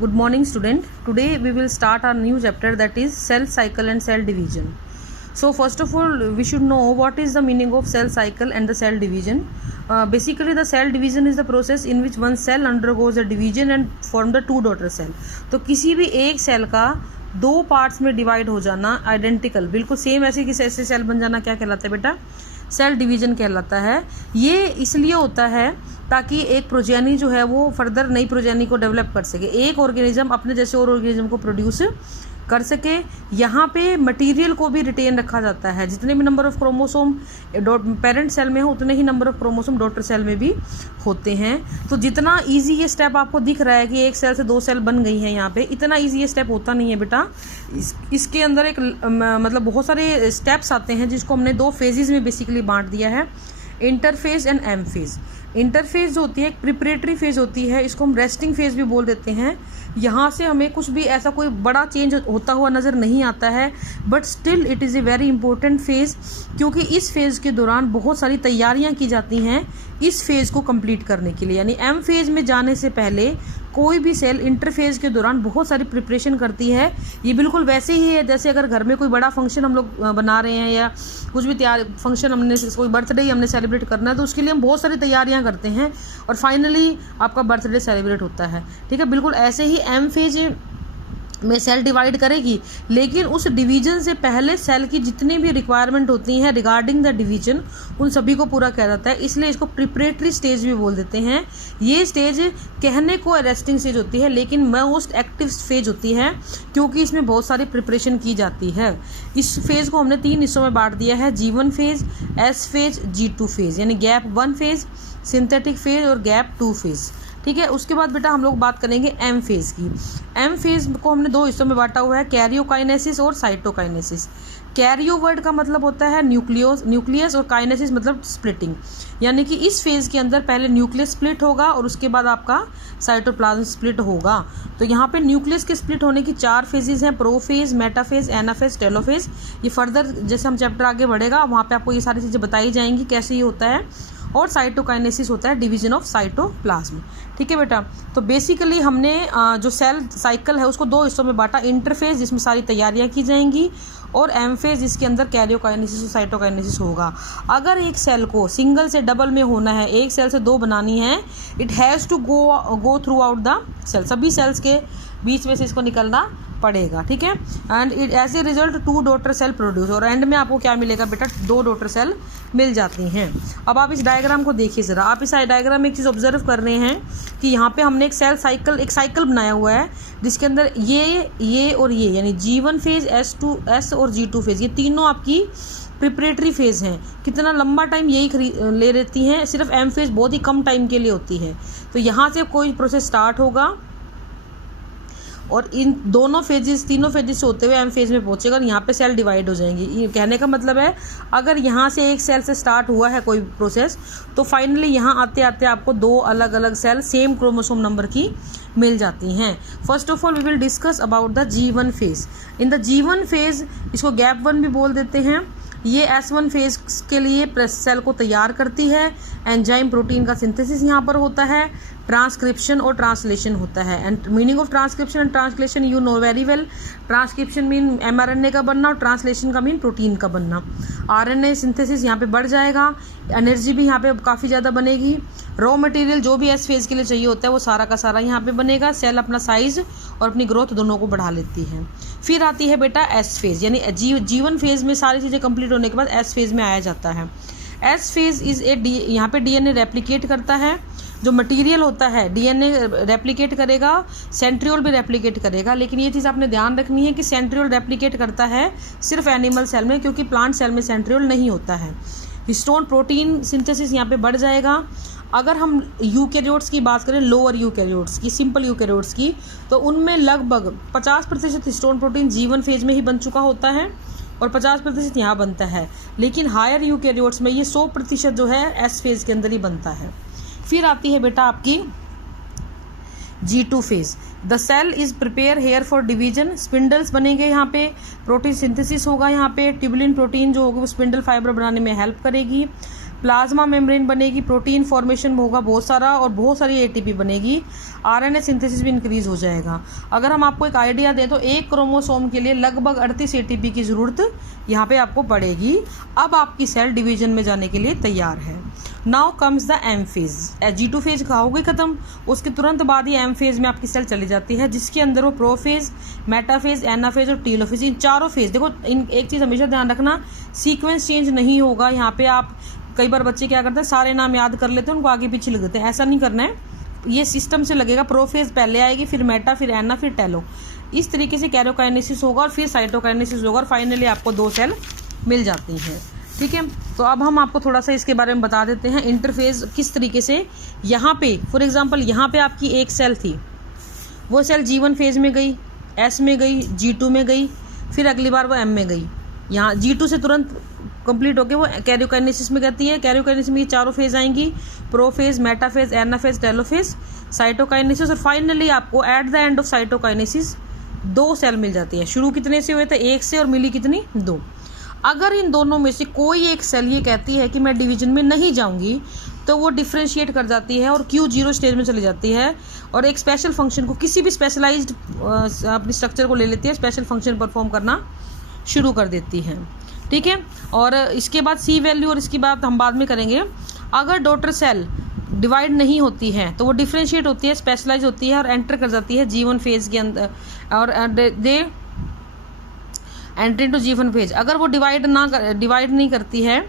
Good morning, student. Today we will start our new chapter, that is cell cycle and cell division. So first of all, we should know what is the meaning of cell cycle and the cell division. Basically the cell division is the process in which one cell undergoes a division and form the two daughter cell. तो किसी भी एक cell का दो parts में divide हो जाना identical, बिल्कुल सेम ऐसे किसी ऐसे सेल बन जाना क्या कहलाता है बेटा? सेल डिवीजन कहलाता है। ये इसलिए होता है ताकि एक प्रोजेनी जो है वो फर्दर नई प्रोजेनी को डेवलप कर सके, एक ऑर्गेनिज्म अपने जैसे और ऑर्गेनिज्म को प्रोड्यूस कर सके। यहाँ पे मटेरियल को भी रिटेन रखा जाता है, जितने भी number of chromosome parent cell में हो उतने ही number of chromosome daughter cell में भी होते हैं। तो जितना इजी ये स्टेप आपको दिख रहा है कि एक सेल से दो सेल बन गई हैं, यहाँ पे इतना इजी ये स्टेप होता नहीं है बेटा। इसके अंदर एक मतलब बहुत सारे स्टेप्स आते हैं जिसको हमने दो फेजेस में बेसिकली बांट दिया है, interphase and M phase. Interphase जो होती है एक प्रिपरेटरी फेज होती है, इसको हम रेस्टिंग फेज भी बोल देते हैं। यहाँ से हमें कुछ भी ऐसा कोई बड़ा चेंज होता हुआ नज़र नहीं आता है, but still it is a very important phase, क्योंकि इस फेज़ के दौरान बहुत सारी तैयारियाँ की जाती हैं इस फेज़ को कंप्लीट करने के लिए। यानी एम फेज़ में जाने से पहले कोई भी सेल इंटरफेज के दौरान बहुत सारी प्रिपरेशन करती है। ये बिल्कुल वैसे ही है जैसे अगर घर में कोई बड़ा फंक्शन हम लोग बना रहे हैं या कुछ भी फंक्शन हमने कोई बर्थडे ही हमने सेलिब्रेट करना है, तो उसके लिए हम बहुत सारी तैयारियां करते हैं और फाइनली आपका बर्थडे सेलिब्रेट होता है। ठीक है, बिल्कुल ऐसे ही एम फेज में सेल डिवाइड करेगी, लेकिन उस डिवीजन से पहले सेल की जितनी भी रिक्वायरमेंट होती हैं रिगार्डिंग द डिवीजन उन सभी को पूरा किया जाता है, इसलिए इसको प्रिपरेटरी स्टेज भी बोल देते हैं। ये स्टेज कहने को रेस्टिंग स्टेज होती है, लेकिन मोस्ट एक्टिव फेज होती है क्योंकि इसमें बहुत सारी प्रिपरेशन की जाती है। इस फेज को हमने तीन हिस्सों में बांट दिया है, G1 phase, S phase, G2 phase, यानी गैप 1 फेज, सिंथेटिक फेज और गैप 2 फेज। ठीक है, उसके बाद बेटा हम लोग बात करेंगे एम फेज की। एम फेज को हमने दो हिस्सों में बांटा हुआ है, कैरियोकाइनेसिस और साइटोकाइनेसिस। कैरियो वर्ड का मतलब होता है न्यूक्लियस और काइनेसिस मतलब स्प्लिटिंग, यानी कि इस फेज के अंदर पहले न्यूक्लियस स्प्लिट होगा और उसके बाद आपका साइटोप्लाज्म स्प्लिट होगा। तो यहाँ पे न्यूक्लियस के स्प्लिट होने की 4 फेजेस हैं, प्रोफेज, मेटाफेज, एनाफेज, टेलोफेज। ये फर्दर जैसे हम चैप्टर आगे बढ़ेगा वहाँ पे आपको ये सारी चीज़ें बताई जाएंगी कैसे ये होता है। और साइटोकाइनेसिस होता है डिवीजन ऑफ साइटोप्लाज्म। ठीक है बेटा, तो बेसिकली हमने जो सेल साइकिल है उसको दो हिस्सों में बांटा, इंटरफेज जिसमें सारी तैयारियां की जाएंगी और एम फेज जिसके अंदर कैरियोकाइनेसिस और साइटोकाइनेसिस होगा। अगर एक सेल को सिंगल से डबल में होना है, एक सेल से दो बनानी है, it has to go through out the cell, सभी सेल्स के बीच में से इसको निकलना पड़ेगा। ठीक है, and it as a result 2 daughter cell produce, और एंड में आपको क्या मिलेगा बेटा? 2 डॉटर सेल मिल जाती हैं। अब आप इस डायग्राम को देखिए ज़रा, आप इस डायग्राम में एक चीज़ ऑब्जर्व कर रहे हैं कि यहाँ पे हमने एक साइकिल बनाया हुआ है जिसके अंदर ये और ये यानी G1 फेज, S और G2 फेज, ये तीनों आपकी प्रिपरेटरी फेज हैं। कितना लंबा टाइम यही ले लेती हैं, सिर्फ एम फेज बहुत ही कम टाइम के लिए होती है। तो यहाँ से कोई प्रोसेस स्टार्ट होगा और इन तीनों फेजेस से होते हुए एम फेज में पहुंचेगा और यहाँ पे सेल डिवाइड हो जाएंगी। ये कहने का मतलब है अगर यहाँ से एक सेल से स्टार्ट हुआ है कोई प्रोसेस, तो फाइनली यहाँ आते आते आपको 2 अलग अलग सेल सेम क्रोमोसोम नंबर की मिल जाती हैं। First of all we will discuss about the G1 phase. In the G1 phase, इसको गैप 1 भी बोल देते हैं, ये S1 फेज के लिए सेल को तैयार करती है। एंजाइम प्रोटीन का सिंथेसिस यहाँ पर होता है, ट्रांसक्रिप्शन और ट्रांसलेशन होता है। And meaning of transcription and translation you know very well. Transcription mean mRNA का बनना और ट्रांसलेशन का मीन प्रोटीन का बनना। RNA सिंथेसिस यहाँ पे बढ़ जाएगा, एनर्जी भी यहाँ पे काफ़ी ज़्यादा बनेगी। रॉ मटेरियल जो भी एस फेज के लिए चाहिए होता है वो सारा का सारा यहाँ पे बनेगा। सेल अपना साइज और अपनी ग्रोथ दोनों को बढ़ा लेती है। फिर आती है बेटा एस फेज, यानी G1 फेज में सारी चीज़ें कंप्लीट होने के बाद एस फेज में आया जाता है। एस फेज इज यहाँ पे DNA रेप्लिकेट करता है, जो मटेरियल होता है DNA रेप्लिकेट करेगा, सेंट्रियोल भी रेप्लिकेट करेगा। लेकिन ये चीज़ आपने ध्यान रखनी है कि सेंट्रियोल रेप्लिकेट करता है सिर्फ एनिमल सेल में, क्योंकि प्लांट सेल में सेंट्रियोल नहीं होता है। हिस्टोन प्रोटीन सिंथेसिस यहाँ पे बढ़ जाएगा। अगर हम यूकैरियोट्स की बात करें, लोअर यूकैरियोट्स की, सिंपल यूकैरियोट्स की, तो उनमें लगभग 50% हिस्टोन प्रोटीन G1 फेज में ही बन चुका होता है और 50% यहाँ बनता है। लेकिन हायर यूकैरियोट्स में ये 100% जो है एस फेज के अंदर ही बनता है। फिर आती है बेटा आपकी G2 phase. The cell is prepare here for division, spindles बनेंगे यहाँ पे, प्रोटीन सिंथेसिस होगा यहाँ पे, ट्यूबुलिन प्रोटीन जो होगा वो स्पिंडल फाइबर बनाने में हेल्प करेगी। प्लाज्मा मेम्ब्रेन बनेगी, प्रोटीन फॉर्मेशन होगा बहुत सारा और बहुत सारी एटीपी बनेगी, आरएनए सिंथेसिस भी इंक्रीज हो जाएगा। अगर हम आपको एक आइडिया दें तो एक क्रोमोसोम के लिए लगभग 38 एटीपी की ज़रूरत यहाँ पे आपको पड़ेगी। अब आपकी सेल डिवीजन में जाने के लिए तैयार है। Now comes the M phase. G2 phase का हो गई खत्म, उसके तुरंत बाद ही एम फेज में आपकी सेल चली जाती है, जिसके अंदर वो प्रोफेज, मेटाफेज, एनाफेज और टीलोफेज, इन चारों फेज। देखो इन एक चीज़ हमेशा ध्यान रखना, सीक्वेंस चेंज नहीं होगा। यहाँ पे आप कई बार बच्चे क्या करते हैं, सारे नाम याद कर लेते हैं, उनको आगे पीछे लिख देते हैं, ऐसा नहीं करना है। ये सिस्टम से लगेगा, प्रोफेज पहले आएगी, फिर मेटा, फिर एना, फिर टेलो। इस तरीके से कैरियोकाइनेसिस होगा और फिर साइटोकाइनेसिस होगा और फाइनली आपको 2 सेल मिल जाती हैं। ठीक है, तो अब हम आपको थोड़ा सा इसके बारे में बता देते हैं इंटरफेज किस तरीके से। यहाँ पे फॉर एग्जांपल यहाँ पे आपकी एक सेल थी, वो सेल G1 फेज में गई, S में गई, G2 में गई, फिर अगली बार वो M में गई। यहाँ G2 से तुरंत कंप्लीट होकर वो कैरियोकाइनेसिस में करती है। कैरियोकाइनेसिस में ये चारों फेज आएंगी, prophase, metaphase, anaphase, telophase, cytokinesis और फाइनली आपको at the end of cytokinesis 2 cell मिल जाती है। शुरू कितने से हुए थे? 1 से, और मिली कितनी? 2। अगर इन दोनों में से कोई एक सेल ये कहती है कि मैं डिवीजन में नहीं जाऊंगी, तो वो डिफ्रेंशिएट कर जाती है और Q0 स्टेज में चली जाती है और एक स्पेशल फंक्शन को, किसी भी स्पेशलाइज्ड अपनी स्ट्रक्चर को ले लेती है, स्पेशल फंक्शन परफॉर्म करना शुरू कर देती है। ठीक है, और इसके बाद C वैल्यू और इसकी बात हम बाद में करेंगे। अगर डॉटर सेल डिवाइड नहीं होती है तो वो डिफ्रेंशिएट होती है, स्पेशलाइज होती है और एंटर कर जाती है G1 फेज के अंदर, और दे एंट्री टू G1 फेज। अगर वो डिवाइड नहीं करती है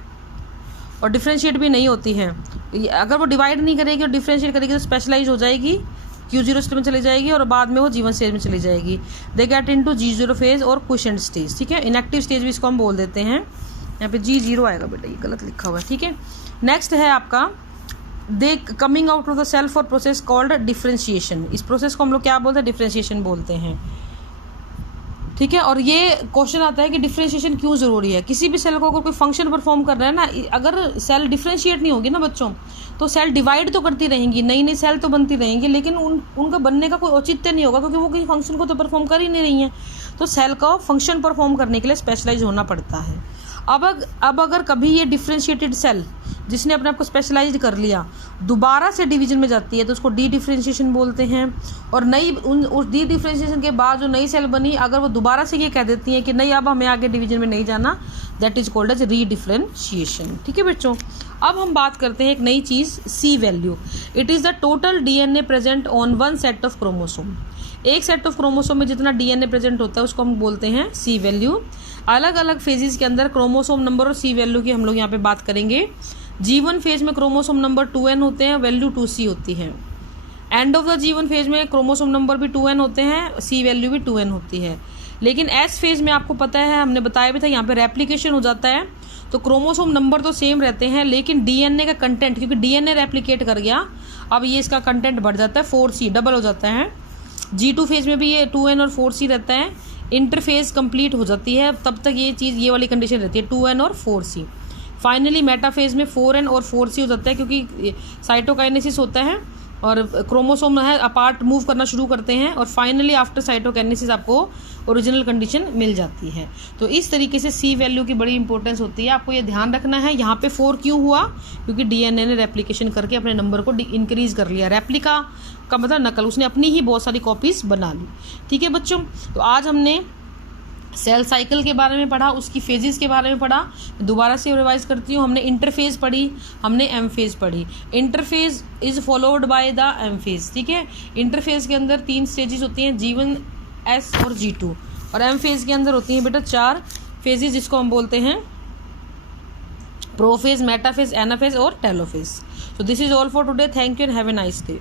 और डिफ्रेंशिएट भी नहीं होती है, अगर वो डिवाइड नहीं करेगी और डिफ्रेंशिएट करेगी तो स्पेशलाइज हो जाएगी, Q0 स्टेज में चली जाएगी और बाद में वो G1 स्टेज में चली जाएगी। They get into G0 phase और क्विसेंट स्टेज। ठीक है, इनएक्टिव स्टेज भी इसको हम बोल देते हैं। यहाँ पे G0 आएगा बेटा, ये गलत लिखा हुआ है। ठीक है, नेक्स्ट है आपका they coming out of the cell for process called differentiation. इस प्रोसेस को हम लोग क्या बोलते हैं? डिफ्रेंशिएशन बोलते हैं। ठीक है, और ये क्वेश्चन आता है कि डिफ्रेंशिएशन क्यों ज़रूरी है। किसी भी सेल को अगर कोई फंक्शन परफॉर्म कर रहा है ना, अगर सेल डिफ्रेंशिएट नहीं होगी ना बच्चों, तो सेल डिवाइड तो करती रहेंगी, नई नई सेल तो बनती रहेंगी, लेकिन उनका बनने का कोई औचित्य नहीं होगा, क्योंकि वो किसी फंक्शन को तो परफॉर्म कर ही नहीं रही हैं। तो सेल का फंक्शन परफॉर्म करने के लिए स्पेशलाइज होना पड़ता है। अब अगर कभी ये डिफ्रेंशिएटेड सेल जिसने अपने आप को स्पेशलाइज्ड कर लिया दोबारा से डिवीजन में जाती है तो उसको डी डिफ्रेंशिएशन बोलते हैं। और उस डी डिफ्रेंशिएशन के बाद जो नई सेल बनी, अगर वो दोबारा से ये कह देती है कि नहीं अब हमें आगे डिवीजन में नहीं जाना, दैट इज कॉल्ड एज री डिफ्रेंशिएशन। ठीक है बच्चों, अब हम बात करते हैं एक नई चीज़, C value. It is the total DNA present on 1 set of chromosome. एक सेट ऑफ क्रोमोसोम में जितना DNA प्रेजेंट होता है उसको हम बोलते हैं C वैल्यू। अलग अलग फेजेस के अंदर क्रोमोसोम नंबर और C वैल्यू की हम लोग यहाँ पे बात करेंगे। G1 फेज में क्रोमोसोम नंबर 2n होते हैं, वैल्यू 2C होती है। End of the G1 phase में क्रोमोसोम नंबर भी 2n होते हैं, C वैल्यू भी 2n होती है। लेकिन S फेज में आपको पता है, हमने बताया भी था, यहाँ पे रेप्लिकेशन हो जाता है, तो क्रोमोसोम नंबर तो सेम रहते हैं लेकिन DNA का कंटेंट, क्योंकि DNA रेप्लिकेट कर गया, अब ये इसका कंटेंट बढ़ जाता है, 4C डबल हो जाता है। G2 फेज में भी ये 2n और 4C रहता है। इंटरफेज कंप्लीट हो जाती है, तब तक ये चीज़, ये वाली कंडीशन रहती है 2n और 4C। फाइनली मेटाफेज में 4n और 4C हो जाता है, क्योंकि साइटोकाइनेसिस होता है और क्रोमोसोम है अपार्ट मूव करना शुरू करते हैं, और फाइनली आफ्टर साइटोकाइनेसिस आपको ओरिजिनल कंडीशन मिल जाती है। तो इस तरीके से C वैल्यू की बड़ी इंपॉर्टेंस होती है, आपको ये ध्यान रखना है। यहाँ पे 4 क्यों हुआ? क्योंकि DNA ने रेप्लिकेशन करके अपने नंबर को इंक्रीज कर लिया। रेप्लिका का मतलब नकल, उसने अपनी ही बहुत सारी कॉपीज बना ली। ठीक है बच्चों, तो आज हमने सेल साइकिल के बारे में पढ़ा, उसकी फेजेस के बारे में पढ़ा। दोबारा से रिवाइज करती हूँ, हमने इंटरफेज पढ़ी, हमने एम फेज पढ़ी। Interphase is followed by the M phase. ठीक है, इंटरफेज के अंदर 3 स्टेजेस होती हैं, G1, S और G2, और एम फेज के अंदर होती हैं बेटा 4 फेजेस, जिसको हम बोलते हैं प्रोफेज, मेटाफेज, एनाफेज और telophase. So this is all for today. Thank you and have a nice day.